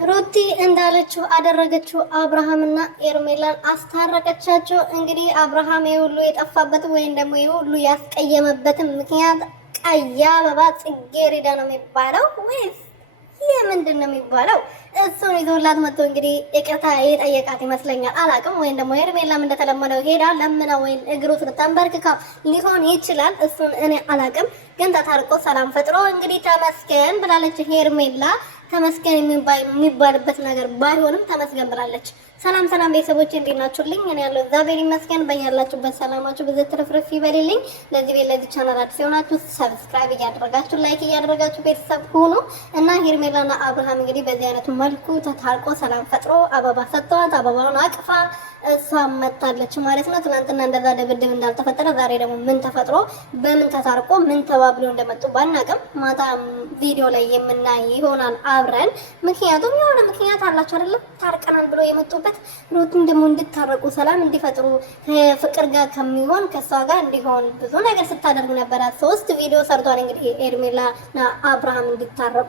ሩቲ እንዳለችው አደረገችው። አብርሃምና ኤርሜላን አስታረቀቻቸው። እንግዲህ አብርሃም የሁሉ የጠፋበት ወይም ደግሞ የሁሉ ያስቀየመበትን ምክንያት ቀይ አበባ ጽጌረዳ ነው የሚባለው ወይስ ምንድን ነው የሚባለው? እሱን ይዞላት መጥቶ እንግዲህ ይቅርታ የጠየቃት ይመስለኛል። አላቅም። ወይም ደግሞ ኤርሜላም እንደተለመደው ሄዳ ለምና ወይም እግሩ ስር ተንበርክካ ሊሆን ይችላል። እሱን እኔ አላቅም። ግን ተታርቆ ሰላም ፈጥሮ እንግዲህ ተመስገን ብላለች ሄርሜላ። ተመስገን የሚባልበት ነገር ባይሆንም ተመስገን ብላለች። ሰላም ሰላም ቤተሰቦች እንዴት ናችሁልኝ? እኔ ያለው እግዚአብሔር ይመስገን። በያላችሁበት ሰላማችሁ ብዙ ትርፍርፍ ይበልልኝ። ለዚህ ቤት ለዚህ ቻናል አዲስ የሆናችሁ ሰብስክራይብ እያደረጋችሁ ላይክ እያደረጋችሁ ቤተሰብ ሁኑ እና ሄርሜላና አብርሃም እንግዲህ በዚህ አይነት መልኩ ተታርቆ ሰላም ፈጥሮ አበባ ሰጥተዋት አበባውን አቅፋ እሷ መጣለች ማለት ነው። ትናንትና እንደዛ ድብድብ እንዳልተፈጠረ ዛሬ ደግሞ ምን ተፈጥሮ በምን ተታርቆ ምን ተባብሎ እንደመጡ ባናቅም ማታ ቪዲዮ ላይ የምናይ ይሆናል አብረን። ምክንያቱም የሆነ ምክንያት አላቸው አይደለም ታርቀናል ብሎ የመጡበት ሩትን ደግሞ እንድታረቁ ሰላም እንዲፈጥሩ ከፍቅር ጋር ከሚሆን ከሷ ጋር እንዲሆን ብዙ ነገር ስታደርግ ነበራት። 3 ቪዲዮ ሰርቷል እንግዲህ ኤርሜላና አብርሃም እንዲታረቁ